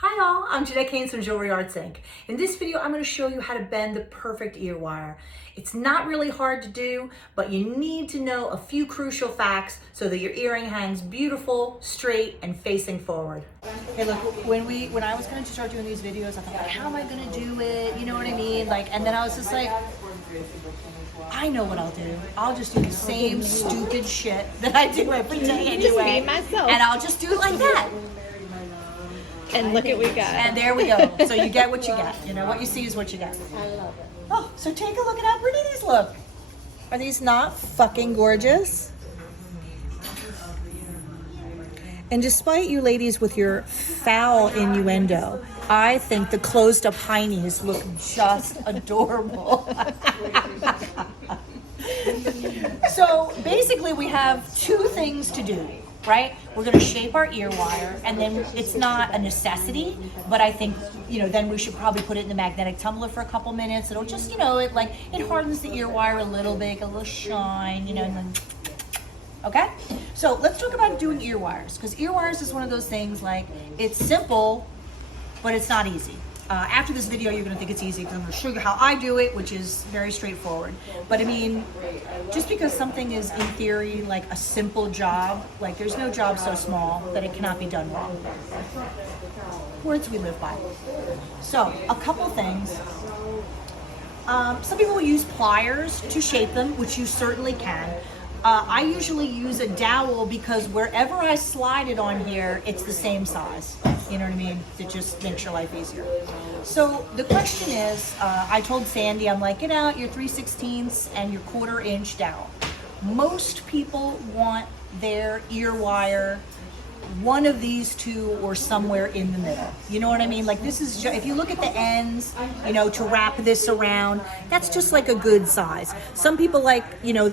Hi all, I'm Jeanette Keynes from Jewelry Arts Inc. In this video, I'm going to show you how to bend the perfect ear wire. It's not really hard to do, but you need to know a few crucial facts so that your earring hangs beautiful, straight, and facing forward. Okay, look, when I was going to start doing these videos, I thought, like, how am I going to do it? You know what I mean? Like, and then I was just like, I know what I'll do. I'll just do the same stupid shit that I do every day anyway. Myself. And I'll just do it like that. And look at what we got. And there we go. So you get what you get. You know, what you see is what you get. I love it. Oh, so take a look at how pretty these look. Are these not fucking gorgeous? And despite you ladies with your foul innuendo, I think the closed up heinies look just adorable. So basically we have two things to do, right? We're gonna shape our ear wire, and then it's not a necessity, but I think, you know, then we should probably put it in the magnetic tumbler for a couple minutes. It'll just, you know, it hardens the ear wire a little bit, a little shine, you know, and then, okay? So let's talk about doing ear wires, because ear wires is one of those things, like, it's simple, but it's not easy. After this video, you're gonna think it's easy, because I'm gonna show you how I do it, which is very straightforward. But I mean, just because something is in theory like a simple job, like there's no job so small that it cannot be done wrong. Words we live by. So, a couple things. Some people will use pliers to shape them, which you certainly can. I usually use a dowel because wherever I slide it on here, it's the same size. You know what I mean? It just makes your life easier. So the question is, I told Sandy, I'm like, get out your 3/16 and your 1/4 inch dowel. Most people want their ear wire one of these two or somewhere in the middle. You know what I mean? Like this is, if you look at the ends, you know, to wrap this around, that's just like a good size. Some people like, you know,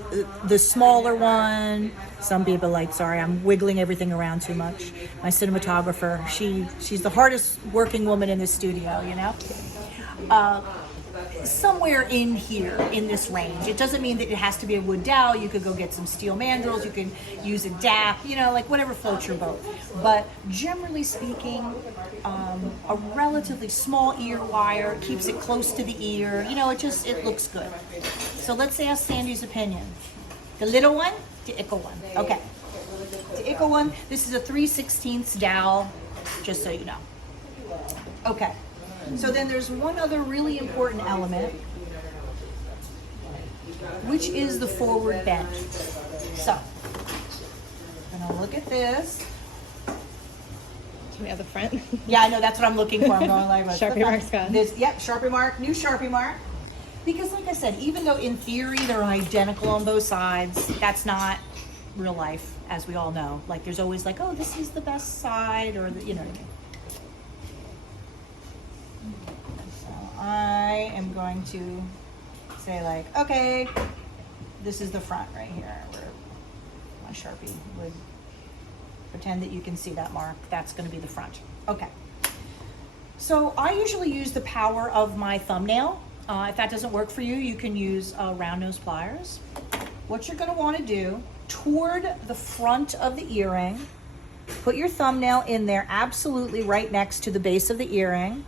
the smaller one. Some people like, sorry, I'm wiggling everything around too much. My cinematographer, she's the hardest working woman in the studio, you know? Somewhere in here, in this range. It doesn't mean that it has to be a wood dowel. You could go get some steel mandrels. You can use a DAP, you know, like whatever floats your boat. But generally speaking, a relatively small ear wire keeps it close to the ear. You know, it looks good. So let's ask Sandy's opinion. The little one, the ickle one. Okay. The ickle one, this is a 3/16 dowel, just so you know. Okay. So then there's one other really important element, which is the forward bend. So, I'm gonna look at this. Can we have the front? Yeah, I know, that's what I'm looking for. I'm going like Sharpie mark's gone. Yep, Sharpie mark, new Sharpie mark. Because like I said, even though in theory they're identical on both sides, that's not real life, as we all know. Like there's always like, oh, this is the best side, or the, you know what I mean. I am going to say like, okay, this is the front right here, where my Sharpie would pretend that you can see that mark. That's going to be the front. Okay. So I usually use the power of my thumbnail. If that doesn't work for you, you can use round nose pliers. What you're going to want to do, toward the front of the earring, put your thumbnail in there absolutely right next to the base of the earring,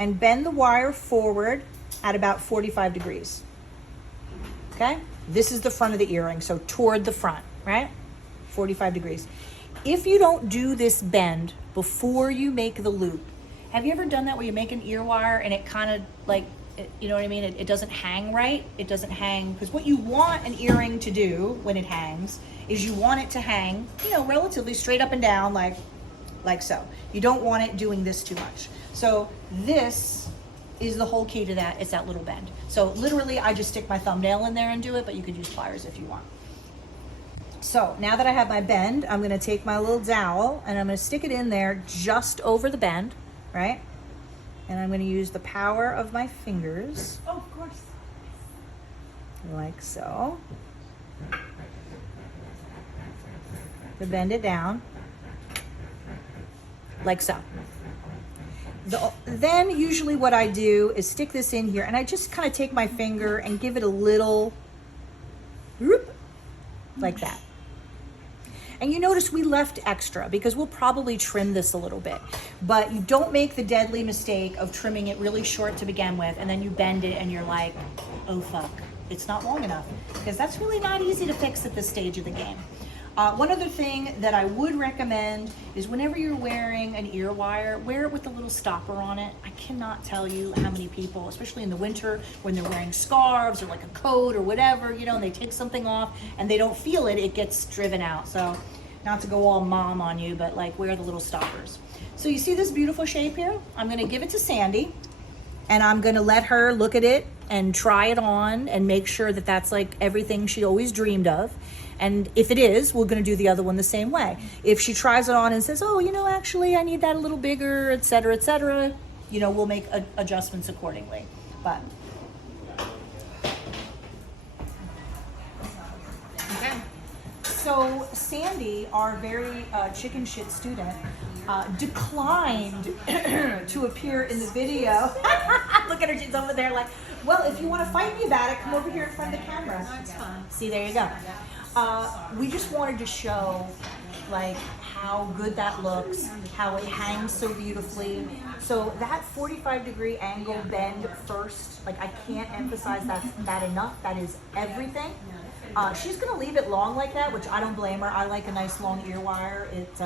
and bend the wire forward at about 45 degrees. Okay? This is the front of the earring, so toward the front, right? 45 degrees. If you don't do this bend before you make the loop, have you ever done that where you make an ear wire and it kind of like, you know what I mean? It doesn't hang right. It doesn't hang, because what you want an earring to do when it hangs is you want it to hang, you know, relatively straight up and down, like so. You don't want it doing this too much. So this is the whole key to that. It's that little bend. So literally I just stick my thumbnail in there and do it, but you could use pliers if you want. So now that I have my bend, I'm gonna take my little dowel and I'm gonna stick it in there just over the bend, right? And I'm gonna use the power of my fingers. Oh, of course. Like so. To bend it down. Like so. Then usually what I do is stick this in here and I just kind of take my finger and give it a little whoop, like that. And you notice we left extra because we'll probably trim this a little bit. But you don't make the deadly mistake of trimming it really short to begin with, and then you bend it and you're like, oh fuck, it's not long enough. Because that's really not easy to fix at this stage of the game. One other thing that I would recommend is whenever you're wearing an ear wire, wear it with a little stopper on it. I cannot tell you how many people, especially in the winter, when they're wearing scarves or like a coat or whatever, you know, and they take something off and they don't feel it, it gets driven out. So not to go all mom on you, but like wear the little stoppers. So you see this beautiful shape here? I'm gonna give it to Sandy and I'm gonna let her look at it and try it on and make sure that that's like everything she always dreamed of. And if it is, we're gonna do the other one the same way. If she tries it on and says, oh, you know, actually I need that a little bigger, et cetera, you know, we'll make adjustments accordingly. But. Okay. So Sandy, our very chicken shit student, declined to appear in the video. Look at her, she's over there like, well, if you want to fight me about it, come over here in front of the camera. That's fine. See, there you go. We just wanted to show like how good that looks, how it hangs so beautifully. So that 45-degree angle bend first, like I can't emphasize that enough. That is everything. She's gonna leave it long like that, which I don't blame her. I like a nice long ear wire. It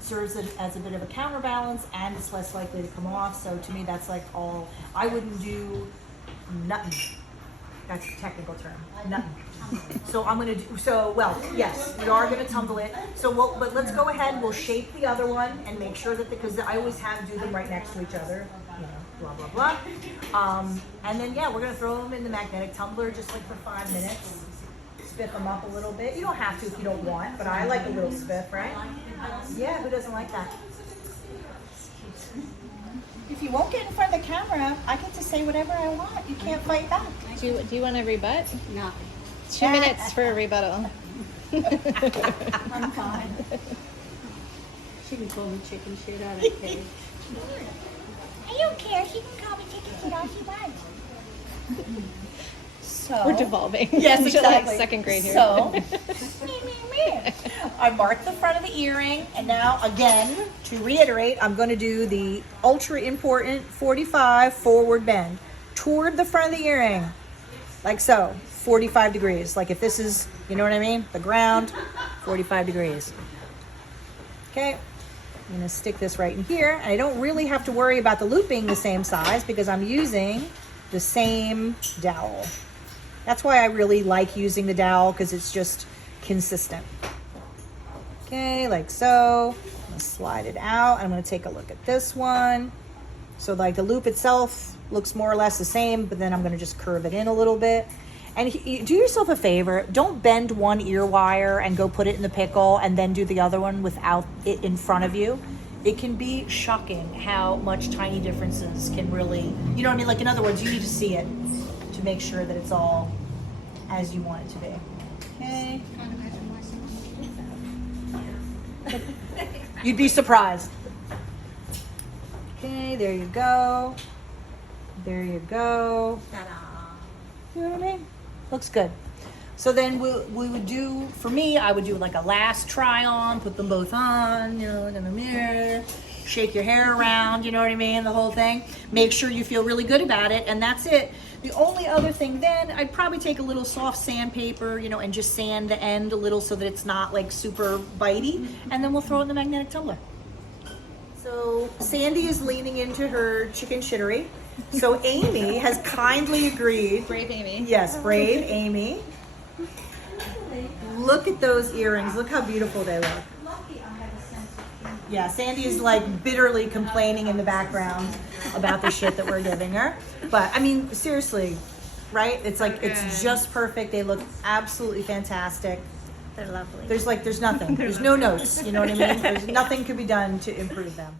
serves as a bit of a counterbalance and it's less likely to come off. So to me, that's like all. I wouldn't do nothing. That's a technical term. Nothing. So I'm gonna do, well, yes, we are gonna tumble it. So but let's go ahead, we'll shape the other one and make sure that, because I always do them right next to each other, you know, blah, blah, blah. And then, yeah, we're gonna throw them in the magnetic tumbler just like for 5 minutes. Spiff them up a little bit. You don't have to if you don't want, but I like a little spiff, right? Yeah, who doesn't like that? If you won't get in front of the camera, I get to say whatever I want. You can't fight back. Do you want to rebut? No. 2 minutes for a rebuttal. I'm fine. She can call me chicken shit, I don't care. I don't care. She can call me chicken shit all she wants. So We're devolving. Yes, to exactly. like second grade here. So I marked the front of the earring, and now again, to reiterate, I'm going to do the ultra important 45 forward bend toward the front of the earring, like so, 45 degrees. Like if this is, you know what I mean, the ground, 45 degrees. Okay, I'm going to stick this right in here, and I don't really have to worry about the loop being the same size because I'm using the same dowel. That's why I really like using the dowel, because it's just consistent. Okay, like so. I'm gonna slide it out. I'm gonna take a look at this one. So like the loop itself looks more or less the same, but then I'm gonna just curve it in a little bit. And do yourself a favor, don't bend one ear wire and go put it in the pickle and then do the other one without it in front of you. It can be shocking how much tiny differences can really, you know what I mean? Like in other words, you need to see it to make sure that it's all as you want it to be. Okay. You'd be surprised. Okay, there you go. There you go. You know what I mean? Looks good. So then we would do, for me, I would do like a last try on, put them both on, you know, in the mirror, shake your hair around, you know what I mean, the whole thing. Make sure you feel really good about it, and that's it. The only other thing then, I'd probably take a little soft sandpaper, you know, and just sand the end a little so that it's not like super bitey, and then we'll throw it in the magnetic tumbler. So Sandy is leaning into her chicken shittery. So Amy has kindly agreed. Brave Amy. Yes, brave Amy. Look at those earrings. Look how beautiful they look. Yeah, Sandy is like bitterly complaining in the background about the shit that we're giving her. But I mean, seriously, right? It's like, it's just perfect. They look absolutely fantastic. They're lovely. There's nothing. There's no notes. You know what I mean? There's nothing could be done to improve them.